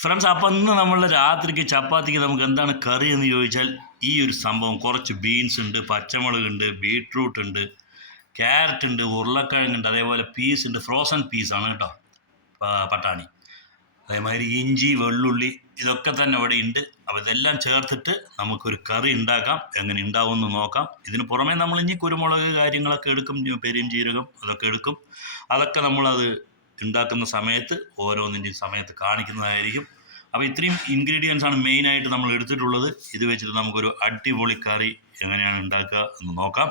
Friends അപ്പം ഇന്ന് നമ്മൾ രാത്രിക്ക് ചപ്പാത്തിക്ക് നമുക്ക് എന്താണ് കറി എന്ന് ചോദിച്ചാൽ ഈ ഒരു സംഭവം. കുറച്ച് ബീൻസ് ഉണ്ട് പച്ചമുളക് ഉണ്ട് ബീട്രൂട്ട് ഉണ്ട് ക്യാരറ്റ് ഉണ്ട് ഉരുളക്കിഴങ്ങുണ്ട് അതേപോലെ പീസ് ഉണ്ട് ഫ്രോസൺ പീസാണ് കേട്ടോ പട്ടാണി. അതേമാതിരി ഇഞ്ചി വെള്ളുള്ളി ഇതൊക്കെ തന്നെ ഇവിടെ ഉണ്ട്. അപ്പോൾ ഇതെല്ലാം ചേർത്തിട്ട് നമുക്കൊരു കറി ഉണ്ടാക്കാം. എങ്ങനെ ഉണ്ടാവുമെന്ന് നോക്കാം. ഇതിന് പുറമേ നമ്മൾ ഇനി കുരുമുളക് കാര്യങ്ങളൊക്കെ എടുക്കും പെരും ജീരകം അതൊക്കെ എടുക്കും. അതൊക്കെ നമ്മളത് ഉണ്ടാക്കുന്ന സമയത്ത് ഓരോന്നിന്റെയും സമയത്ത് കാണിക്കുന്നതായിരിക്കും. അപ്പോൾ ഇത്രയും ഇൻഗ്രീഡിയൻസ് ആണ് മെയിനായിട്ട് നമ്മൾ എടുത്തിട്ടുള്ളത്. ഇത് വെച്ചിട്ട് നമുക്കൊരു അടിപൊളി കറി എങ്ങനെയാണ് ഉണ്ടാക്കുക എന്ന് നോക്കാം.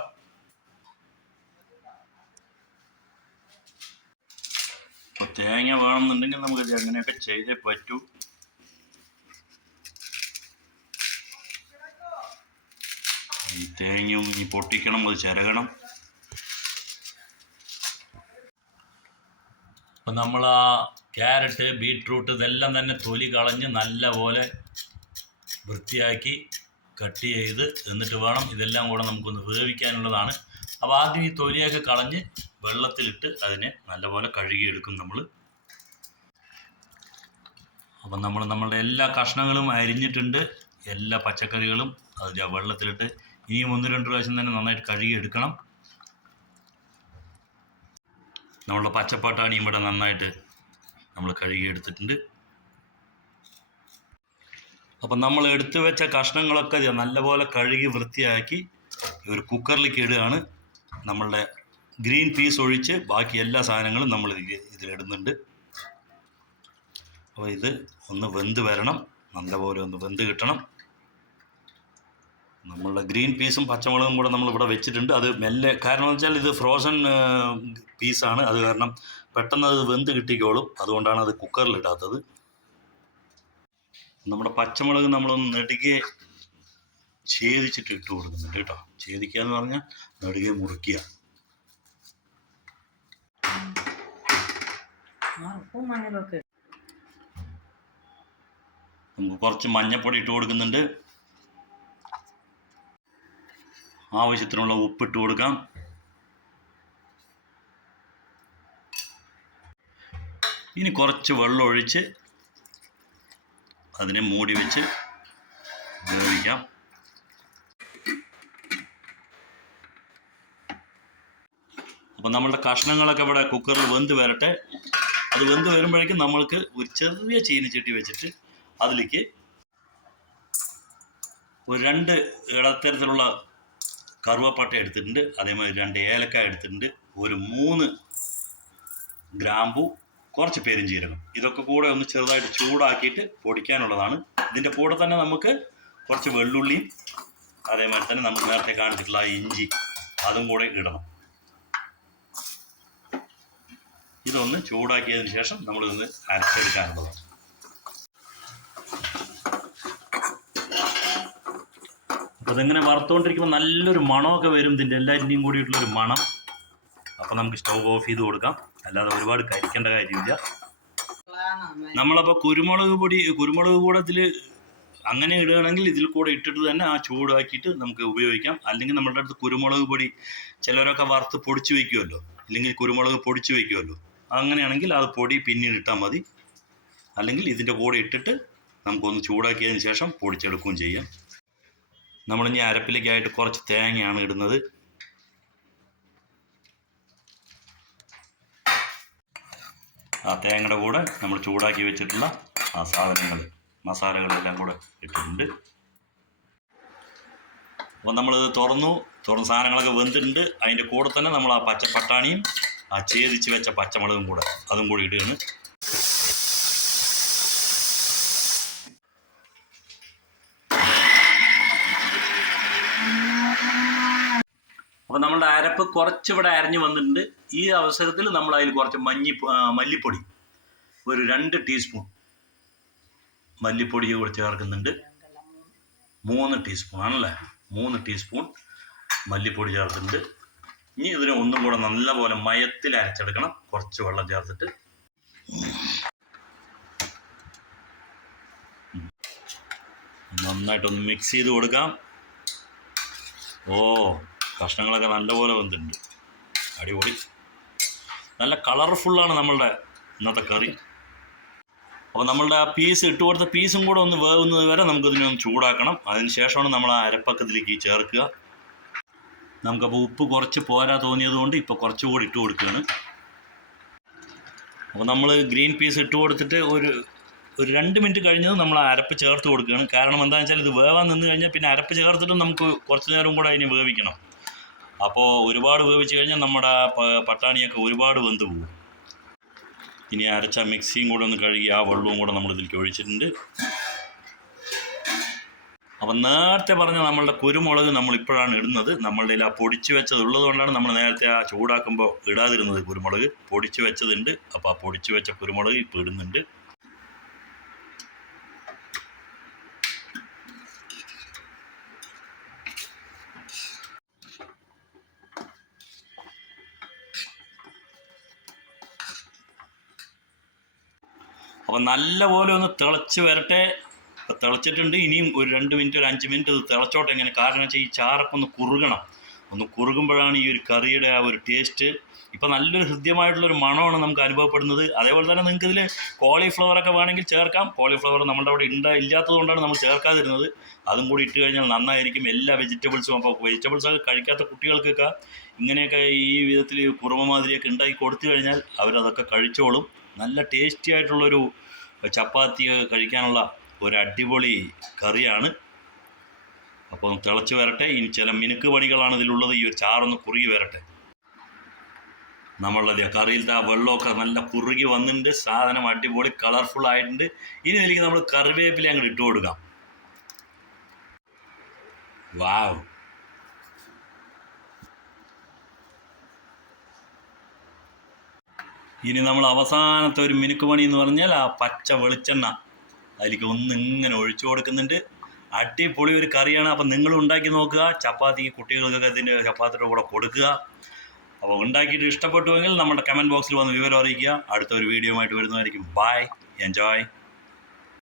അപ്പോൾ തേങ്ങ വേണമെന്നുണ്ടെങ്കിൽ നമുക്ക് ഇത് അങ്ങനെയൊക്കെ ചെയ്തേ പറ്റൂ. ഈ തേങ്ങയും ഇനി പൊട്ടിക്കണം അത് ചിരകണം. അപ്പം നമ്മൾ ആ ക്യാരറ്റ് ബീട്രൂട്ട് ഇതെല്ലാം തന്നെ തൊലി കളഞ്ഞ് നല്ലപോലെ വൃത്തിയാക്കി കട്ട് ചെയ്ത് എന്നിട്ട് വേണം ഇതെല്ലാം കൂടെ നമുക്കൊന്ന് വേവിക്കാനുള്ളതാണ്. അപ്പോൾ ആദ്യം ഈ തൊലിയൊക്കെ കളഞ്ഞ് വെള്ളത്തിലിട്ട് അതിനെ നല്ലപോലെ കഴുകിയെടുക്കും നമ്മൾ അപ്പം നമ്മൾ നമ്മളുടെ എല്ലാ കഷ്ണങ്ങളും അരിഞ്ഞിട്ടുണ്ട്. എല്ലാ പച്ചക്കറികളും അത് വെള്ളത്തിലിട്ട് ഇനിയും ഒന്ന് രണ്ട് പ്രാവശ്യം തന്നെ നന്നായിട്ട് കഴുകിയെടുക്കണം. നമ്മളുടെ പച്ചപ്പാട്ടാണ് ഇവിടെ നന്നായിട്ട് നമ്മൾ കഴുകിയെടുത്തിട്ടുണ്ട്. അപ്പം നമ്മൾ എടുത്തു വെച്ച കഷ്ണങ്ങളൊക്കെ നല്ലപോലെ കഴുകി വൃത്തിയാക്കി ഒരു കുക്കറിലേക്ക് ഇടുകയാണ്. നമ്മളുടെ ഗ്രീൻ പീസ് ഒഴിച്ച് ബാക്കി എല്ലാ സാധനങ്ങളും നമ്മൾ ഇതിലിടുന്നുണ്ട്. അപ്പോൾ ഇത് ഒന്ന് വെന്ത് വരണം. നല്ലപോലെ ഒന്ന് വെന്ത് കിട്ടണം. നമ്മളുടെ ഗ്രീൻ പീസും പച്ചമുളകും കൂടെ നമ്മൾ ഇവിടെ വെച്ചിട്ടുണ്ട്. അത് മെല്ലെ കാരണം എന്ന് വെച്ചാൽ ഇത് ഫ്രോസൺ പീസാണ് അത് കാരണം പെട്ടെന്ന് അത് വെന്ത് കിട്ടിക്കോളും. അതുകൊണ്ടാണ് അത് കുക്കറിൽ ഇടാത്തത്. നമ്മുടെ പച്ചമുളക് നമ്മളൊന്ന് നെടുകെ ഛേദിച്ചിട്ട് ഇട്ട് കൊടുക്കുന്നുണ്ട് കേട്ടോ. ഛേദിക്കുക എന്ന് പറഞ്ഞാൽ നെടുകെ മുറിക്കുക നമുക്ക് കുറച്ച് മഞ്ഞപ്പൊടി ഇട്ട് കൊടുക്കുന്നുണ്ട്. ആവശ്യത്തിനുള്ള ഉപ്പിട്ട് കൊടുക്കാം. ഇനി കുറച്ച് വെള്ളം ഒഴിച്ച് അതിനെ മൂടി വെച്ച് വേവിക്കാം. അപ്പം നമ്മളുടെ കഷ്ണങ്ങളൊക്കെ ഇവിടെ കുക്കറിൽ വെന്ത് വരട്ടെ. അത് വെന്ത് വരുമ്പോഴേക്കും നമ്മൾക്ക് ഒരു ചെറിയ ചീനിച്ചട്ടി വെച്ചിട്ട് അതിലേക്ക് ഒരു രണ്ട് ഇടത്തരത്തിലുള്ള കറുവപ്പട്ട എടുത്തിട്ടുണ്ട്. അതേമാതിരി രണ്ട് ഏലക്ക എടുത്തിട്ടുണ്ട്. ഒരു മൂന്ന് ഗ്രാമ്പു കുറച്ച് പെരിഞ്ചീരകം. ഇതൊക്കെ കൂടെ ഒന്ന് ചെറുതായിട്ട് ചൂടാക്കിയിട്ട് പൊടിക്കാനുള്ളതാണ്. ഇതിന്റെ കൂടെ തന്നെ നമുക്ക് കുറച്ച് വെള്ളുള്ളിയും അതേമാതിരി തന്നെ നമുക്ക് നേരത്തെ കാണിച്ചിട്ടുള്ള ഇഞ്ചി അതും കൂടെ ഇടണം. ഇതൊന്ന് ചൂടാക്കിയതിന് ശേഷം നമ്മളിതൊന്ന് അരച്ചെടുക്കാനുള്ളതാണ്. അപ്പോൾ ഇതിങ്ങനെ വറുത്തുകൊണ്ടിരിക്കുമ്പോൾ നല്ലൊരു മണമൊക്കെ വരും ഇതിന്റെ എല്ലാറ്റിന്റെയും കൂടിയിട്ടുള്ളൊരു മണം. അപ്പോൾ നമുക്ക് സ്റ്റൗ ഓഫ് ചെയ്ത് കൊടുക്കാം. അല്ലാതെ ഒരുപാട് കരിക്കേണ്ട കാര്യമില്ല. നമ്മളപ്പോൾ കുരുമുളക് പൊടി കുരുമുളക് കൂടത്തിൽ അങ്ങനെ ഇടുകയാണെങ്കിൽ ഇതിൽ കൂടെ ഇട്ടിട്ട് തന്നെ ആ ചൂടാക്കിയിട്ട് നമുക്ക് ഉപയോഗിക്കാം. അല്ലെങ്കിൽ നമ്മുടെ അടുത്ത് കുരുമുളക് പൊടി ചിലരൊക്കെ വറുത്ത് പൊടിച്ച് വയ്ക്കുമല്ലോ അല്ലെങ്കിൽ കുരുമുളക് പൊടിച്ച് വയ്ക്കുമല്ലോ അങ്ങനെയാണെങ്കിൽ അത് പൊടി പിന്നീട് ഇട്ടാൽ മതി. അല്ലെങ്കിൽ ഇതിന്റെ കൂടെ ഇട്ടിട്ട് നമുക്കൊന്ന് ചൂടാക്കിയതിന് ശേഷം പൊടിച്ചെടുക്കുകയും ചെയ്യാം. നമ്മളിനി അരപ്പിലേക്കായിട്ട് കുറച്ച് തേങ്ങയാണ് ഇടുന്നത്. ആ തേങ്ങയുടെ കൂടെ നമ്മൾ ചൂടാക്കി വെച്ചിട്ടുള്ള ആ സാധനങ്ങൾ മസാലകളെല്ലാം കൂടെ ഇട്ടിട്ടുണ്ട്. അപ്പോൾ നമ്മളിത് തുറന്നു തുറന്ന സാധനങ്ങളൊക്കെ വെന്തിട്ടുണ്ട്. അതിന്റെ കൂടെ തന്നെ നമ്മൾ ആ പച്ച പച്ചപ്പട്ടാണിയും ആ ഛേദിച്ച് വെച്ച പച്ചമുളകും കൂടെ അതും കൂടി ഇടുകയാണ്. നമ്മളുടെ അരപ്പ് കുറച്ചിവിടെ അരഞ്ഞു വന്നിട്ടുണ്ട്. ഈ അവസരത്തിൽ നമ്മൾ അതിൽ കുറച്ച് മഞ്ഞി മല്ലിപ്പൊടി. ഒരു രണ്ട് ടീസ്പൂൺ മല്ലിപ്പൊടി കൂടെ ചേർക്കുന്നുണ്ട്. മൂന്ന് ടീസ്പൂൺ ആണല്ലേ? മൂന്ന് ടീസ്പൂൺ മല്ലിപ്പൊടി ചേർത്തിട്ടുണ്ട്. ഇനി ഇതിനെ ഒന്നും കൂടെ നല്ലപോലെ മയത്തിൽ അരച്ചെടുക്കണം. കുറച്ച് വെള്ളം ചേർത്തിട്ട്. നന്നായിട്ടൊന്ന് മിക്സ് ചെയ്ത് കൊടുക്കാം. ഓ കഷ്ണങ്ങളൊക്കെ നല്ലപോലെ വന്നിട്ടുണ്ട് അടിപൊളി. നല്ല കളർഫുള്ളാണ് നമ്മളുടെ ഇന്നത്തെ കറി. അപ്പോൾ നമ്മളുടെ ആ പീസ് ഇട്ട് കൊടുത്ത പീസും കൂടെ ഒന്ന് വേവുന്നത് വരെ നമുക്കിതിനെ ഒന്ന് ചൂടാക്കണം. അതിന് ശേഷമാണ് നമ്മൾ ആ അരപ്പക്കത്തിലേക്ക് ചേർക്കുക. നമുക്കപ്പോൾ ഉപ്പ് കുറച്ച് പോരാ തോന്നിയത് കൊണ്ട് ഇപ്പോൾ കുറച്ചുകൂടി ഇട്ട് കൊടുക്കുകയാണ്. അപ്പോൾ നമ്മൾ ഗ്രീൻ പീസ് ഇട്ട് കൊടുത്തിട്ട് ഒരു ഒരു രണ്ട് മിനിറ്റ് കഴിഞ്ഞത് നമ്മൾ അരപ്പ് ചേർത്ത് കൊടുക്കുകയാണ്. കാരണം എന്താണെന്ന് വെച്ചാൽ ഇത് വേവാൻ നിന്ന് കഴിഞ്ഞാൽ പിന്നെ അരപ്പ് ചേർത്തിട്ടും നമുക്ക് കുറച്ച് നേരം കൂടെ അതിനെ വേവിക്കണം. അപ്പോൾ ഒരുപാട് വേവിച്ച് കഴിഞ്ഞാൽ നമ്മുടെ പട്ടാണിയൊക്കെ ഒരുപാട് വെന്ത് പോകും. ഇനി അരച്ച മിക്സിയും കൂടെ ഒന്ന് കഴുകി ആ വെള്ളവും കൂടെ നമ്മൾ ഇതിലേക്ക് ഒഴിച്ചിട്ടുണ്ട്. അപ്പം നേരത്തെ പറഞ്ഞ നമ്മളുടെ കുരുമുളക് നമ്മൾ ഇപ്പോഴാണ് ഇടുന്നത്. നമ്മളുടെ ആ പൊടിച്ച് വെച്ചത് ഉള്ളതുകൊണ്ടാണ് നമ്മൾ നേരത്തെ ആ ചൂടാക്കുമ്പോൾ ഇടാതിരുന്നത് കുരുമുളക്. പൊടിച്ച് വെച്ചതുണ്ട്. അപ്പോൾ ആ പൊടിച്ച് വെച്ച കുരുമുളക് ഇപ്പോൾ ഇടുന്നുണ്ട്. അപ്പം നല്ലപോലെ ഒന്ന് തിളച്ച് വരട്ടെ. തിളച്ചിട്ടുണ്ട്. ഇനിയും ഒരു രണ്ട് മിനിറ്റ് ഒരു അഞ്ച് മിനിറ്റ് ഇത് തിളച്ചോട്ടെ. ഇങ്ങനെ കാരണം വെച്ചാൽ ഈ ചാറൊക്കെ ഒന്ന് കുറുകണം. ഒന്ന് കുറുകുമ്പോഴാണ് ഈ ഒരു കറിയുടെ ആ ഒരു ടേസ്റ്റ് ഇപ്പം നല്ലൊരു ഹൃദ്യമായിട്ടുള്ളൊരു മണമാണ് നമുക്ക് അനുഭവപ്പെടുന്നത്. അതേപോലെ തന്നെ നിങ്ങൾക്ക് ഇതിൽ കോളിഫ്ലവർ ഒക്കെ വേണമെങ്കിൽ ചേർക്കാം. കോളിഫ്ലവർ നമ്മുടെ അവിടെ ഉണ്ടാ ഇല്ലാത്തത് കൊണ്ടാണ് നമ്മൾ ചേർക്കാതിരുന്നത്. അതും കൂടി ഇട്ട് കഴിഞ്ഞാൽ നന്നായിരിക്കും. എല്ലാ വെജിറ്റബിൾസും അപ്പോൾ വെജിറ്റബിൾസ് ഒക്കെ കഴിക്കാത്ത കുട്ടികൾക്കൊക്കെ ഇങ്ങനെയൊക്കെ ഈ വിധത്തിൽ കുറുമ മാതിരിയൊക്കെ ഉണ്ടാക്കി കൊടുത്തു കഴിഞ്ഞാൽ അവരതൊക്കെ കഴിച്ചോളും. നല്ല ടേസ്റ്റി ആയിട്ടുള്ളൊരു ചപ്പാത്തി കഴിക്കാനുള്ള ഒരു അടിപൊളി കറിയാണ്. അപ്പോൾ തിളച്ച് വരട്ടെ. ഇനി ചില മിനുക്ക് പണികളാണ് ഇതിലുള്ളത്. ഈ ഒരു ചാറൊന്ന് കുറുകി വരട്ടെ. നമ്മളുടെ കറിയിലത്തെ ആ വെള്ളമൊക്കെ നല്ല കുറുകി വന്നിട്ടുണ്ട്. സാധനം അടിപൊളി കളർഫുൾ ആയിട്ടുണ്ട്. ഇനി ഇതിലേക്ക് നമ്മൾ കറിവേപ്പില അങ്ങോട്ട് ഇട്ട് കൊടുക്കാം. വാവ്. ഇനി നമ്മൾ അവസാനത്തെ ഒരു മിനുക്ക് പണി എന്ന് പറഞ്ഞാൽ ആ പച്ച വെളിച്ചെണ്ണ അതിലേക്ക് ഒന്ന് ഇങ്ങനെ ഒഴിച്ചു കൊടുക്കുന്നുണ്ട്. അടിപൊളി ഒരു കറിയാണ്. അപ്പം നിങ്ങൾ ഉണ്ടാക്കി നോക്കുക. ചപ്പാത്തി കുട്ടികൾക്കൊക്കെ ഇതിന്റെ ചപ്പാത്തിയുടെ കൂടെ കൊടുക്കുക. അപ്പോൾ ഉണ്ടാക്കിയിട്ട് ഇഷ്ടപ്പെട്ടുവെങ്കിൽ നമ്മുടെ കമന്റ് ബോക്സിൽ വന്ന് വിവരം അറിയിക്കുക. അടുത്തൊരു വീഡിയോ ആയിട്ട് വരുന്നതായിരിക്കും. By enjoy